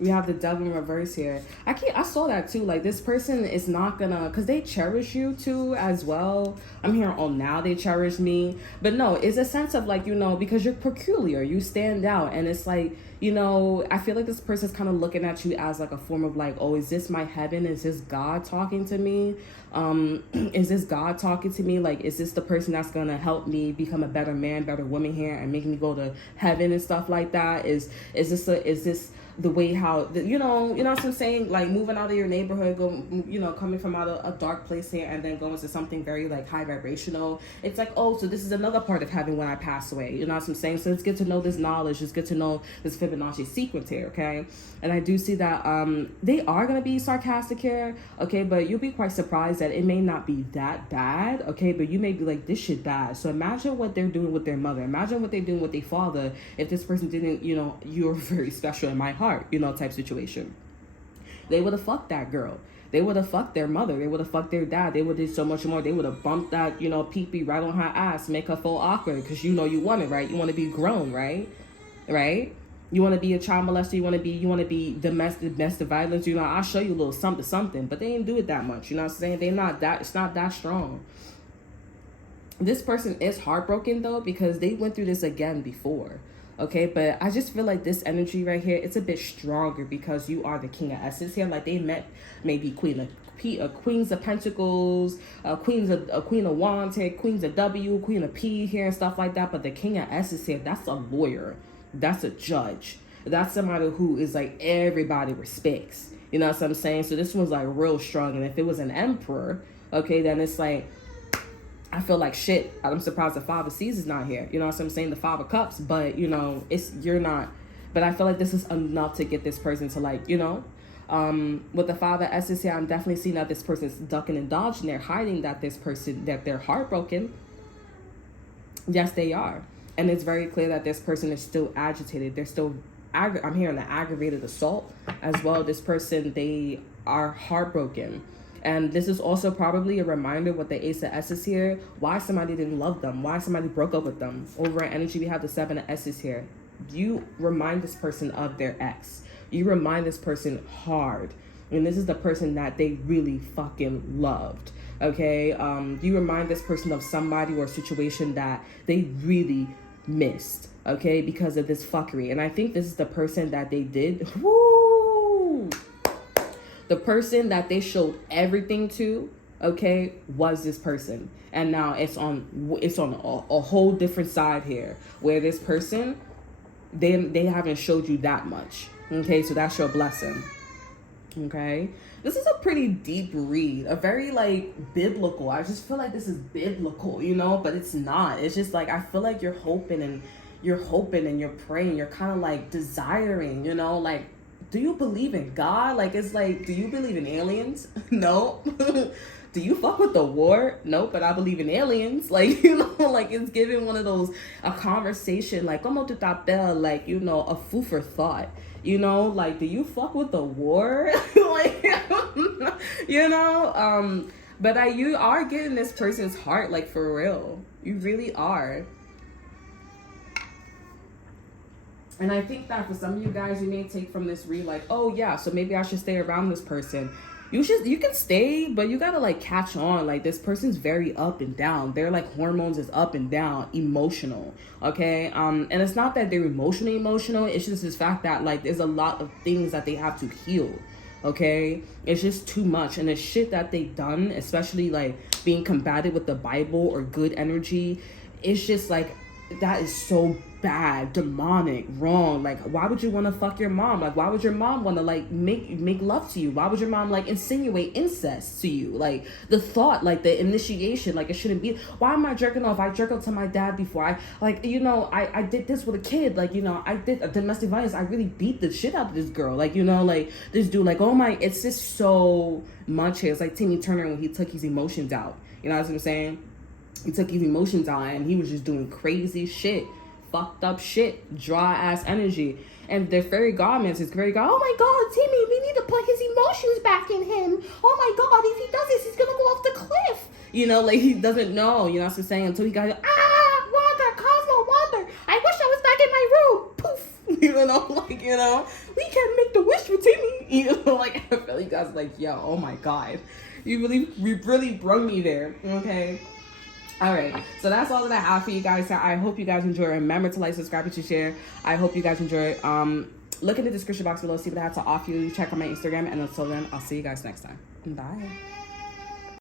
we have the devil in reverse here. I saw that too. Like, this person is not gonna, because they cherish you too as well. I'm hearing, oh, now they cherish me. But no, it's a sense of like, you know, because you're peculiar, you stand out. And it's like, you know, I feel like this person's kind of looking at you as like a form of like, oh, is this my heaven? Is this God talking to me? Is this God talking to me? Like, is this the person that's gonna help me become a better man, better woman here, and make me go to heaven and stuff like that? Is this the way how, you know what I'm saying, like moving out of your neighborhood, go, you know, coming from out of a dark place here and then going to something very like high vibrational. It's like, oh, so this is another part of heaven when I pass away, you know what I'm saying? So it's good to know this knowledge, it's good to know this Fibonacci sequence here, okay? And I do see that they are going to be sarcastic here, okay, but you'll be quite surprised that it may not be that bad, okay, but you may be like, this shit bad. So imagine what they're doing with their mother, imagine what they're doing with their father if this person didn't, you know, you're very special in my heart, you know, type situation. They would have fucked that girl. They would have fucked their mother. They would have fucked their dad. They would have did so much more. They would have bumped that, you know, pee-pee right on her ass, make her feel awkward, because you know you want it, right? You want to be grown, right? Right? You want to be a child molester. You want to be domestic violence. You know, I'll show you a little something. But they didn't do it that much. You know what I'm saying? They're not that. It's not that strong. This person is heartbroken though, because they went through this again before. Okay, but I just feel like this energy right here, it's a bit stronger because you are the King of Essence here. Like, they met maybe Queens of Pentacles, a Queen of Wands here, Queens of W, Queen of P here and stuff like that. But the King of Essence here, that's a lawyer, that's a judge, that's somebody who is like everybody respects. You know what I'm saying? So this one's like real strong. And if it was an emperor, okay, then it's like, I feel like shit. I'm surprised the Five of Seas is not here. You know what I'm saying? The Five of Cups, but you know, you're not. But I feel like this is enough to get this person to like, you know, with the Five of Essence here, I'm definitely seeing that this person's ducking and dodging. They're hiding that that they're heartbroken. Yes, they are. And it's very clear that this person is still agitated. They're still, I'm hearing the aggravated assault as well. This person, they are heartbroken. And this is also probably a reminder with the Ace of S's here, why somebody didn't love them, why somebody broke up with them. Over in energy, we have the Seven of S's here. You remind this person of their ex. You remind this person hard. And this is the person that they really fucking loved. Okay? You remind this person of somebody or a situation that they really missed. Okay? Because of this fuckery. And I think this is the person that they did. Woo! The person that they showed everything to, okay, was this person. And now it's on a whole different side here, where this person, they haven't showed you that much. Okay, so that's your blessing. Okay, this is a pretty deep read, a very like biblical. I just feel like this is biblical, you know, but it's not. It's just like, I feel like you're hoping and you're praying. You're kind of like desiring, you know, like, do you believe in God? Like, it's like, do you believe in aliens? No. Do you fuck with the war? No, but I believe in aliens. Like, you know, like, it's giving one of those, a conversation, like, como tu t'appelles, like, you know, a food for thought. You know, like, do you fuck with the war? Like, you know, but you are getting this person's heart, like, for real. You really are. And I think that for some of you guys, you may take from this read like, oh yeah, so maybe I should stay around this person. You can stay, but you gotta like catch on. Like, this person's very up and down. Their like hormones is up and down, emotional. Okay, and it's not that they're emotional. It's just this fact that like there's a lot of things that they have to heal. Okay, it's just too much, and the shit that they've done, especially like being combated with the Bible or good energy, it's just like, that is so bad, demonic, wrong. Like, why would you want to fuck your mom? Like, why would your mom want to like make love to you? Why would your mom like insinuate incest to you? Like, the thought, like the initiation, like it shouldn't be. Why am I jerking off? I jerked off to my dad before. I like, you know, I did this with a kid. Like, you know, I did a domestic violence. I really beat the shit out of this girl. Like, you know, like this dude, like, oh my, it's just so much here. It's like Timmy Turner when he took his emotions out. You know what I'm saying? He took his emotions out and he was just doing crazy shit, fucked up shit, dry ass energy. And the fairy godmans, his fairy god, oh my god, Timmy, we need to put his emotions back in him. Oh my god, if he does this, he's gonna go off the cliff. You know, like he doesn't know, you know what I'm saying? Until he got, Wanda, Cosmo, Wanda, I wish I was back in my room. Poof. You know, like, you know, we can't make the wish for Timmy. You know, like, I feel like that's like, yo, oh my god. You really brought me there, okay? All right, so that's all that I have for you guys. So I hope you guys enjoy. Remember to like, subscribe, and share. I hope you guys enjoy. Look in the description box below, see what I have to offer you. Check out my Instagram, and until then, I'll see you guys next time. Bye.